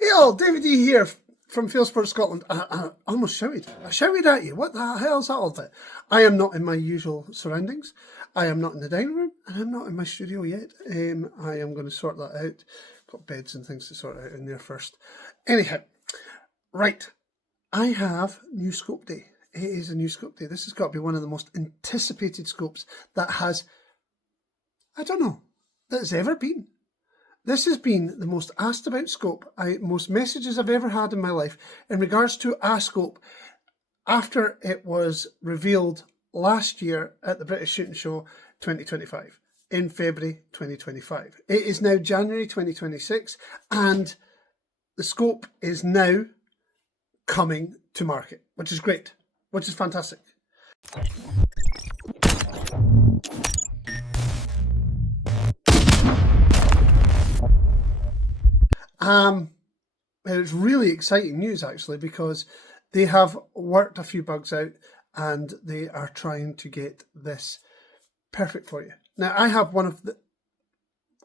Hey all, David E here from Failsport Scotland. I almost shouted. I shouted at you. What the hell is that all about? I am not in my usual surroundings. I am not in the dining room, and I'm not in my studio yet. I am going to sort that out. Got beds and things to sort out in there first. Anyhow, right. I have new scope day. It is a new scope day. This has got to be one of the most anticipated scopes that has, I don't know, that has ever been. This has been the most asked about scope, most messages I've ever had in my life in regards to a scope after it was revealed last year at the British Shooting Show 2025 in February 2025. It is now January 2026 and the scope is now coming to market, which is great, which is fantastic. It's really exciting news actually, because they have worked a few bugs out and they are trying to get this perfect for you. Now, I have one of the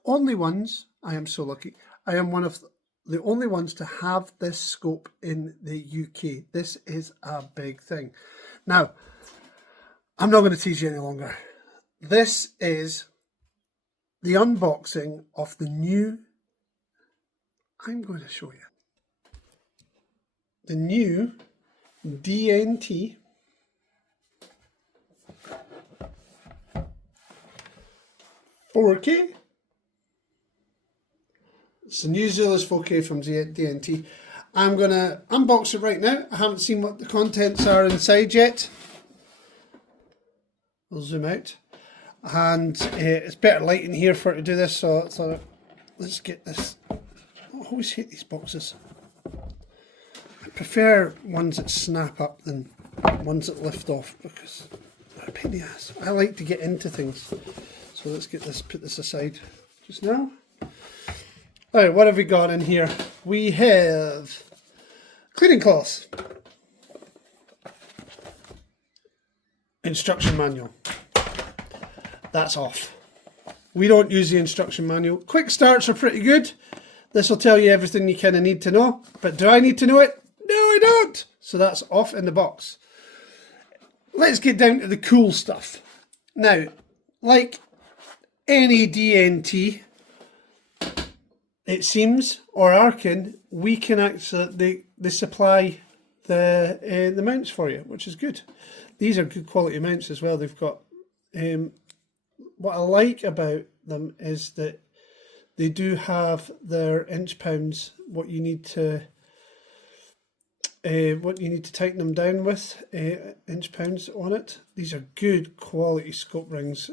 only ones, I am so lucky, I am one of the only ones to have this scope in the UK. This is a big thing. Now, I'm not going to tease you any longer. This is the unboxing of the new, I'm going to show you, the new DNT .4K. It's the new Zulus 4K from DNT. I'm going to unbox it right now. I haven't seen what the contents are inside yet. We'll zoom out. And it's better light in here for it to do this, so I thought, let's get this. I always hate these boxes. I prefer ones that snap up than ones that lift off because they're a pain in the ass. I like to get into things. So let's get this, put this aside just now. Alright, what have we got in here? We have cleaning cloths, instruction manual. That's off. We don't use the instruction manual. Quick starts are pretty good. This will tell you everything you kind of need to know. But do I need to know it? No, I don't. So that's off in the box. Let's get down to the cool stuff. Now, like any DNT, it seems, or Arkin, we can actually, they supply the mounts for you, which is good. These are good quality mounts as well. They've got, what I like about them is that they do have their inch pounds, what you need to tighten them down with, inch pounds on it. These are good quality scope rings,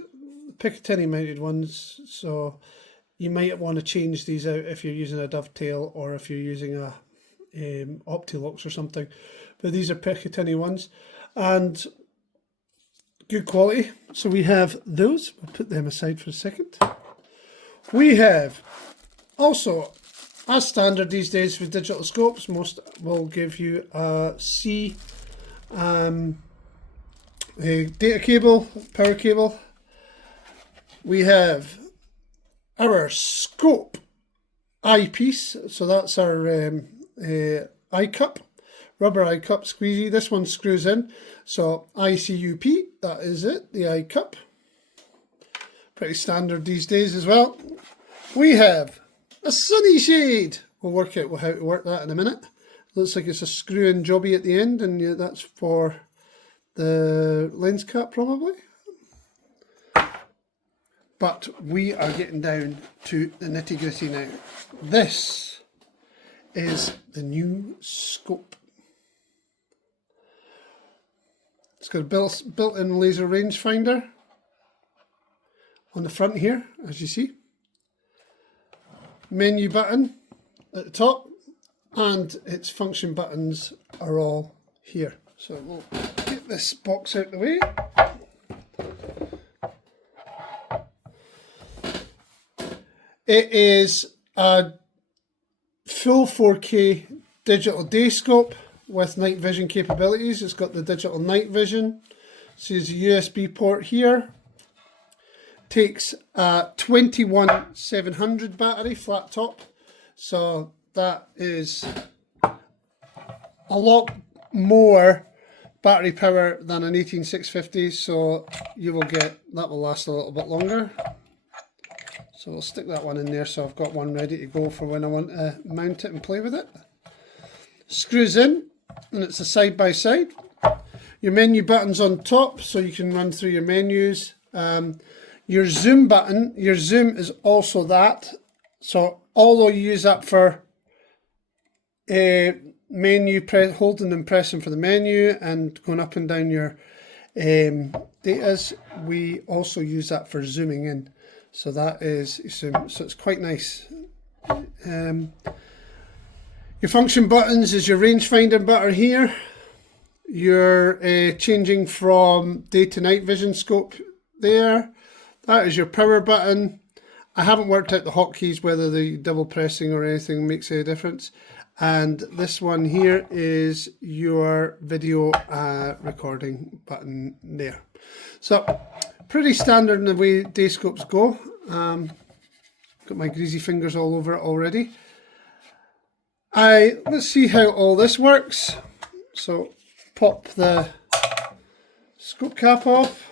Picatinny mounted ones, so you might want to change these out if you're using a dovetail or if you're using a Optilux or something. But these are Picatinny ones and good quality. So we have those. We'll put them aside for a second. We have also, as standard these days with digital scopes, most will give you a C a data cable, power cable. We have our scope eyepiece, so that's our eye cup, rubber eye cup squeezy. This one screws in, so ICUP, that is it, the eye cup. Pretty standard these days as well. We have a sunny shade. We'll work out how to work that in a minute. Looks like it's a screw-in jobby at the end, and that's for the lens cap probably. But we are getting down to the nitty-gritty now. This is the new scope. It's got a built-in laser rangefinder on the front here, as you see. Menu button at the top, and its function buttons are all here. So we'll get this box out of the way. It is a full 4K digital day scope with night vision capabilities. It's got the digital night vision. So there's a USB port here. Takes a 21700 battery, flat top. So that is a lot more battery power than an 18650, so you will get, that will last a little bit longer. So we'll stick that one in there, so I've got one ready to go for when I want to mount it and play with it. Screws in, and it's a side by side. Your menu button's on top, so you can run through your menus. Your zoom button, your zoom is also that. So although you use that for menu, holding and pressing for the menu and going up and down your datas, we also use that for zooming in. So that is zoom. So it's quite nice. Your function buttons is your rangefinder button here. You're changing from day to night vision scope there. That is your power button. I haven't worked out the hotkeys, whether the double pressing or anything makes any difference. And this one here is your video recording button there. So pretty standard in the way day scopes go. Got my greasy fingers all over it already. Let's see how all this works. So pop the scope cap off.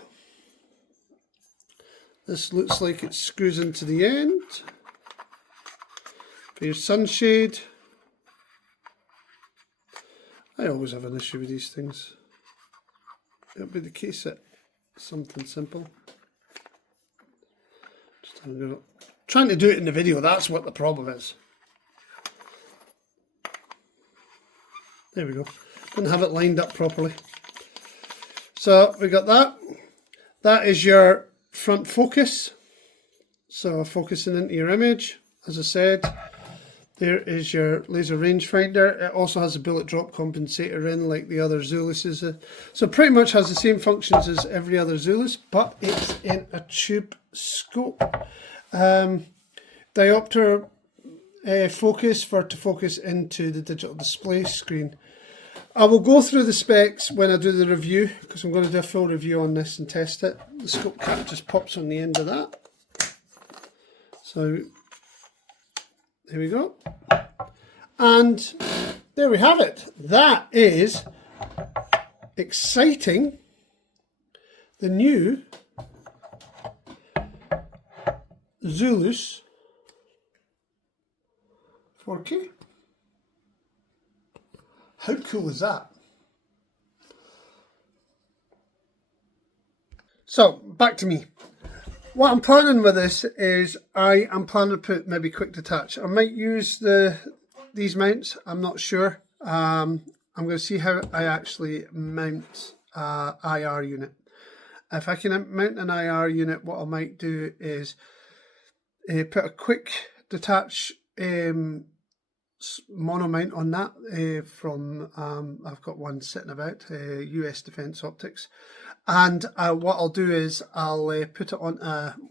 This looks like it screws into the end for your sunshade. I always have an issue with these things. It'll be the case at something simple. Just trying to do it in the video, that's what the problem is. There we go. Didn't have it lined up properly. So we got that. That is your front focus. So focusing into your image, as I said. There is your laser rangefinder. It also has a bullet drop compensator in like the other Zuluses. So pretty much has the same functions as every other Zulus, but it's in a tube scope. Diopter focus to focus into the digital display screen. I will go through the specs when I do the review, because I'm going to do a full review on this and test it. The scope cap just pops on the end of that. So there we go. And there we have it. That is exciting. The new Zulus 4K. How cool is that? So back to me. What I'm planning with this is I am planning to put maybe quick detach. I might use these mounts. I'm not sure. I'm going to see how I actually mount IR unit. If I can mount an IR unit, what I might do is put a quick detach mono mount on that from I've got one sitting about, US Defence Optics, and what I'll do is I'll put it on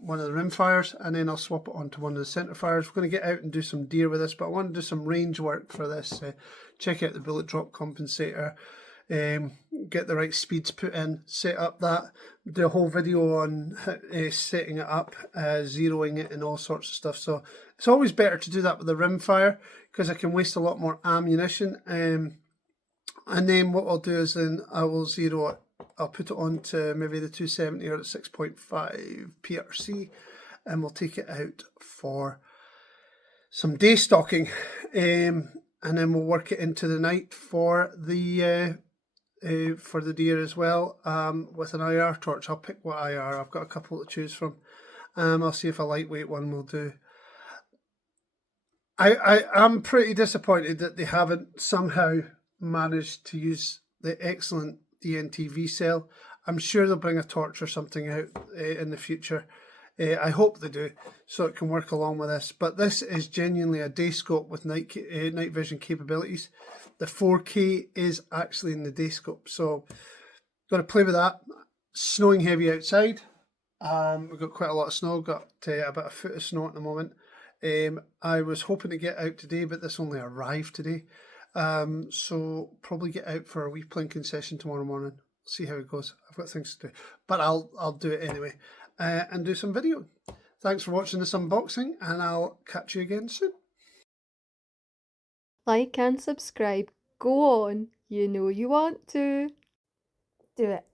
one of the rim fires, and then I'll swap it onto one of the centre fires. We're going to get out and do some deer with this, but I want to do some range work for this. Check out the bullet drop compensator, get the right speeds put in, set up that, do a whole video on setting it up, zeroing it and all sorts of stuff. So it's always better to do that with the rim fire, because I can waste a lot more ammunition. And then what I'll do is then I will zero it. I'll put it on to maybe the 270 or the 6.5 PRC, and we'll take it out for some day stalking. And then we'll work it into the night for the deer as well, with an IR torch. I'll pick what IR. I've got a couple to choose from. I'll see if a lightweight one will do. I'm pretty disappointed that they haven't somehow managed to use the excellent DNT V cell. I'm sure they'll bring a torch or something out in the future. I hope they do, so it can work along with this. But this is genuinely a day scope with night vision capabilities. The 4K is actually in the day scope, so got to play with that. Snowing heavy outside. We've got quite a lot of snow. Got about a foot of snow at the moment. I was hoping to get out today, but this only arrived today. So probably get out for a wee plinking session tomorrow morning. See how it goes. I've got things to do, but I'll do it anyway, and do some video. Thanks for watching this unboxing, and I'll catch you again soon. Like and subscribe. Go on, you know you want to. Do it.